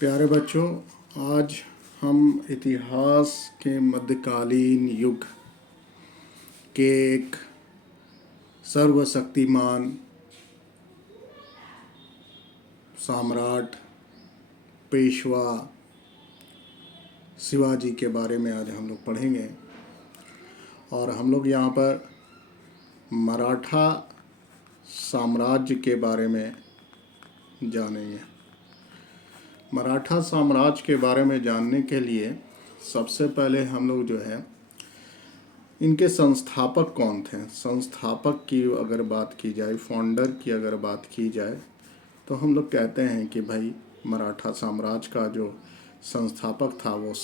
प्यारे बच्चों, आज हम इतिहास के मध्यकालीन युग के एक सर्वशक्तिमान सम्राट पेशवा शिवाजी के बारे में आज हम लोग पढ़ेंगे। और हम लोग यहाँ पर मराठा साम्राज्य के बारे में जानेंगे। मराठा साम्राज्य के बारे में जानने के लिए सबसे पहले हम लोग जो है इनके संस्थापक कौन थे, संस्थापक की अगर बात की जाए, फाउंडर की अगर बात की जाए, तो हम लोग कहते हैं कि भाई मराठा साम्राज्य का जो संस्थापक था वो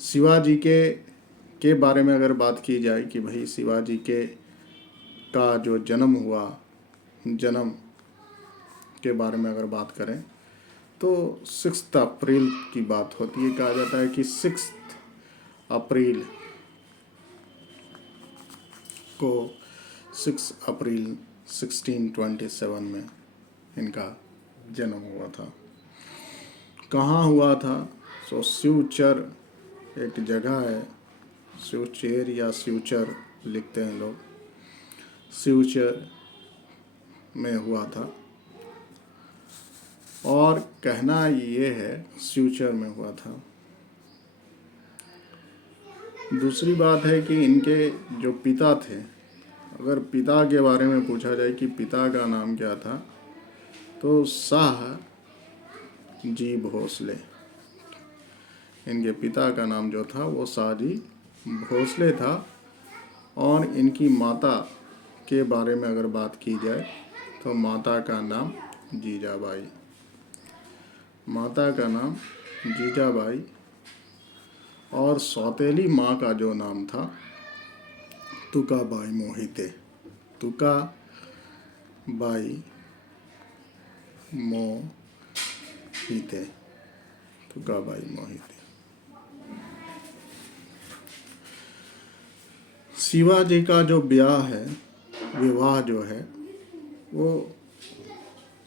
शिवाजी के बारे में अगर बात की जाए कि भाई शिवाजी का जो जन्म के बारे में अगर बात करें तो 6 अप्रैल की बात होती है। कहा जाता है कि 6 अप्रैल को 6 अप्रैल 1627 में इनका जन्म हुआ था। कहाँ हुआ था? सो शिवचर एक जगह है, शिवचेर या शिवचर लिखते हैं लोग, शिवचर में हुआ था। और कहना ये है शिवचर में हुआ था। दूसरी बात है कि इनके जो पिता थे, अगर पिता के बारे में पूछा जाए कि पिता का नाम क्या था, तो शाह जी भोसले। इनके पिता का नाम जो था वो शाहजी भोसले था। और इनकी माता के बारे में अगर बात की जाए तो माता का नाम जीजाबाई। माता का नाम जीजाबाई। और सौतेली माँ का जो नाम था तुकाबाई मोहिते। तुकाबाई मोहिते। तुकाबाई मोहिते। शिवाजी का जो विवाह जो है वो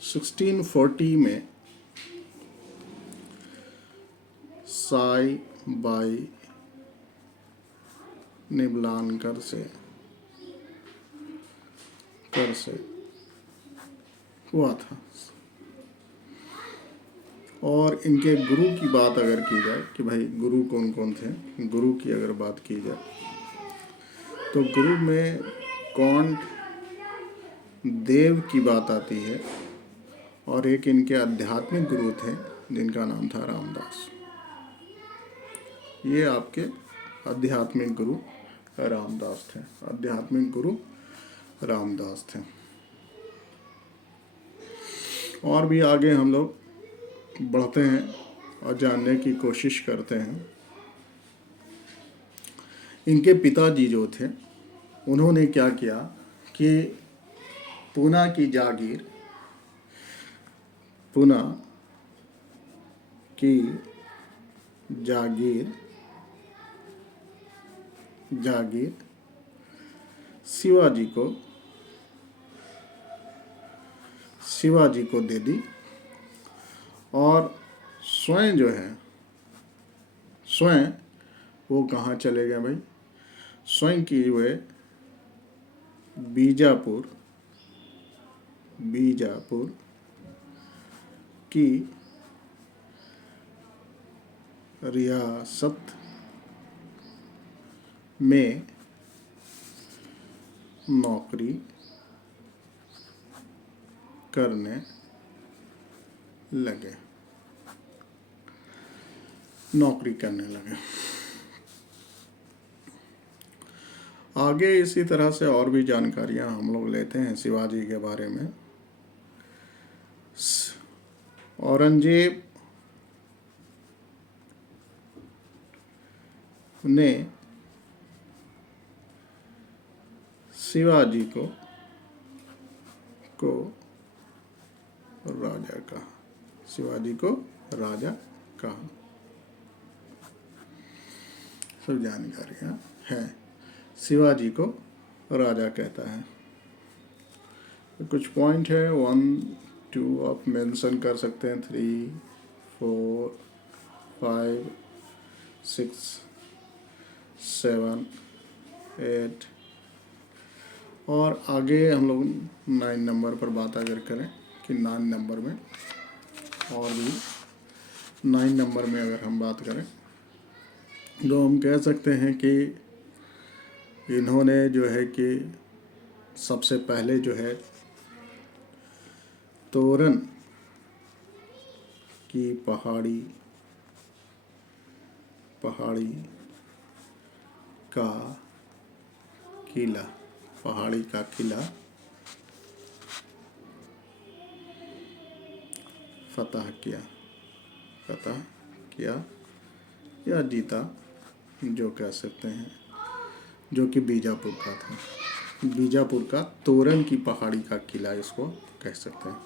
1640 में साई बाई निबलानकर से हुआ था। और इनके गुरु की बात अगर की जाए कि भाई गुरु कौन कौन थे, गुरु की अगर बात की जाए तो गुरु में कौंड देव की बात आती है। और एक इनके आध्यात्मिक गुरु थे जिनका नाम था रामदास। ये आपके आध्यात्मिक गुरु रामदास थे। आध्यात्मिक गुरु रामदास थे। और भी आगे हम लोग बढ़ते हैं और जानने की कोशिश करते हैं। इनके पिताजी जो थे उन्होंने क्या किया कि पूना की जागीर शिवाजी को दे दी। और स्वयं वो कहाँ चले गए भाई? स्वयं की वे बीजापुर की रियासत में नौकरी करने लगे। आगे इसी तरह से और भी जानकारियां हम लोग लेते हैं शिवाजी के बारे में। औरंगजेब ने शिवाजी को राजा कहा। सब जानकारियां हैं। शिवाजी को राजा कहता है। तो कुछ पॉइंट है 1, टू आप मेंशन कर सकते हैं, 3, 4, 5, 6, 7, 8 और आगे हम लोग 9 नंबर पर बात अगर करें कि 9 नंबर में और भी 9 नंबर में अगर हम बात करें तो हम कह सकते हैं कि इन्होंने जो है कि सबसे पहले जो है तोरन की पहाड़ी का किला फतह किया या जीता, जो कह सकते हैं, जो कि बीजापुर का था। बीजापुर का तोरन की पहाड़ी का किला इसको कह सकते हैं।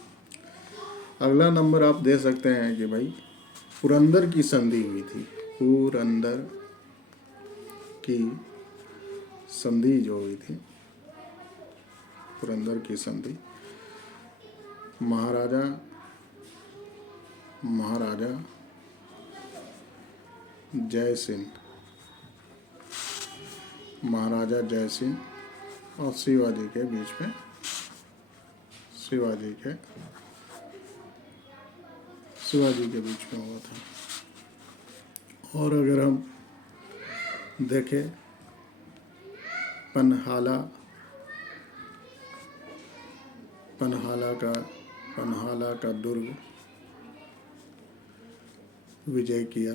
अगला नंबर आप दे सकते हैं कि भाई पुरंदर की संधि हुई थी। पुरंदर की संधि जो हुई थी, पुरंदर की संधि महाराजा जय सिंह और शिवाजी के बीच में हुआ था। और अगर हम देखें पन्हाला का दुर्ग विजय किया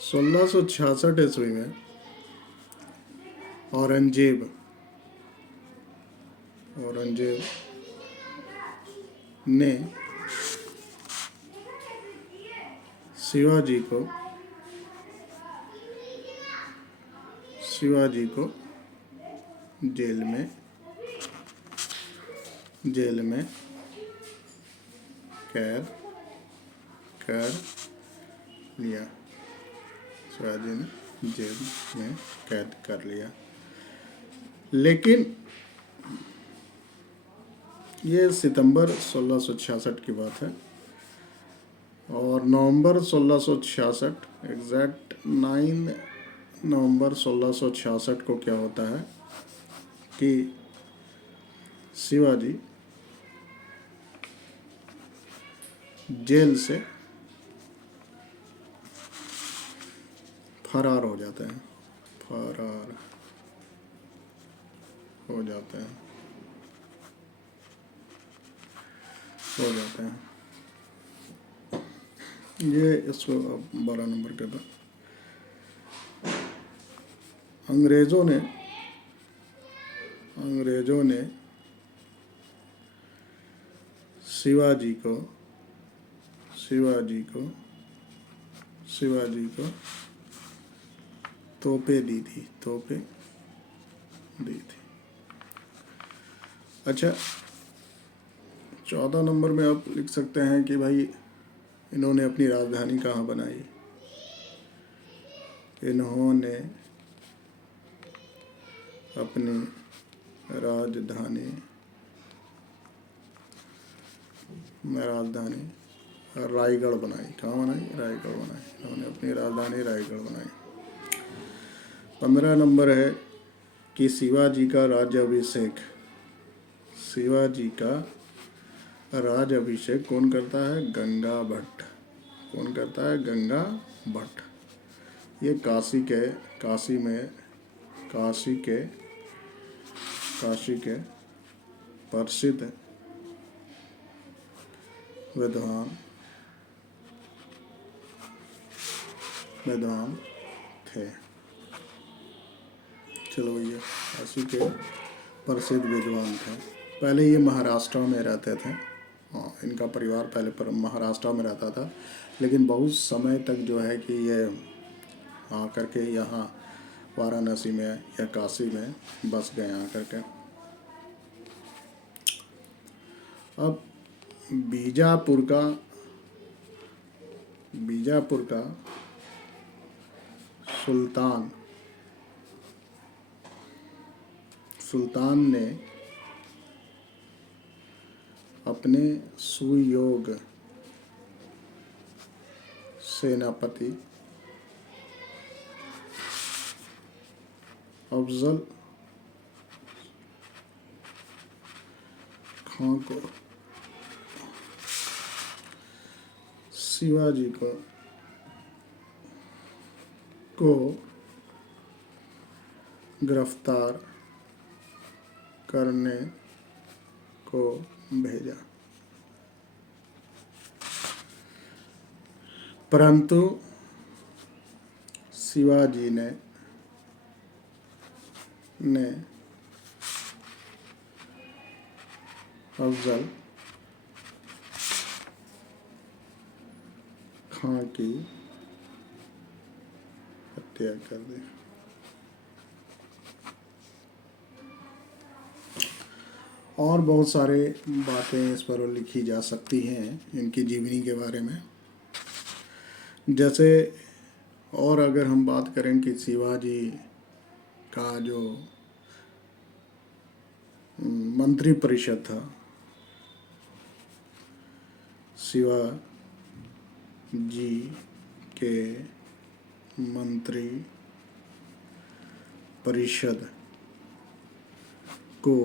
1666 ईस्वी में औरंगजेब ने शिवाजी को जेल में कैद कर लिया। शिवाजी ने जेल में कैद कर लिया। लेकिन ये सितंबर 1666 की बात है और नवंबर 1666 एग्जैक्ट 9 नवंबर 1666 को क्या होता है कि शिवाजी जेल से फरार हो जाते हैं। ये इसको अब 12 नंबर के बाद अंग्रेजों ने शिवाजी को तोपें दी थी। अच्छा, 14 नंबर में आप लिख सकते हैं कि भाई इन्होंने अपनी राजधानी कहाँ बनाई। इन्होंने अपनी राजधानी रायगढ़ बनाई। कहाँ बनाई? रायगढ़ बनाई। इन्होंने अपनी राजधानी रायगढ़ बनाई। 15 नंबर है कि शिवाजी का राज्याभिषेक कौन करता है? गंगा भट्ट। कौन करता है? गंगा भट्ट। ये काशी के प्रसिद्ध विद्वान थे। चलो, ये काशी के प्रसिद्ध विद्वान थे। पहले ये महाराष्ट्र में रहते थे। इनका परिवार पहले महाराष्ट्र में रहता था, लेकिन बहुत समय तक जो है कि ये आकर के यहाँ वाराणसी में या काशी में बस गए आकर के। अब बीजापुर का सुल्तान ने अपने सुयोग सेनापति अफजल खां को शिवाजी को गिरफ्तार करने को भेजा, परंतु शिवाजी ने अफजल खां की हत्या कर दी। और बहुत सारे बातें इस पर लिखी जा सकती हैं इनकी जीवनी के बारे में। जैसे और अगर हम बात करें कि शिवाजी का जो मंत्री परिषद था, शिवाजी के मंत्री परिषद को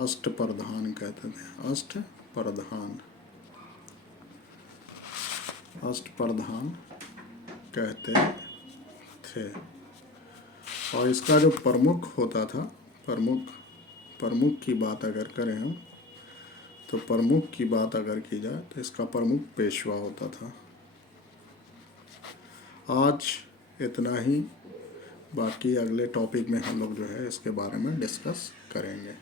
अष्टप्रधान कहते थे। अष्टप्रधान कहते थे। और इसका जो प्रमुख होता था, प्रमुख की बात अगर करें हम, तो प्रमुख की बात अगर की जाए तो इसका प्रमुख पेशवा होता था। आज इतना ही, बाकी अगले टॉपिक में हम लोग जो है इसके बारे में डिस्कस करेंगे।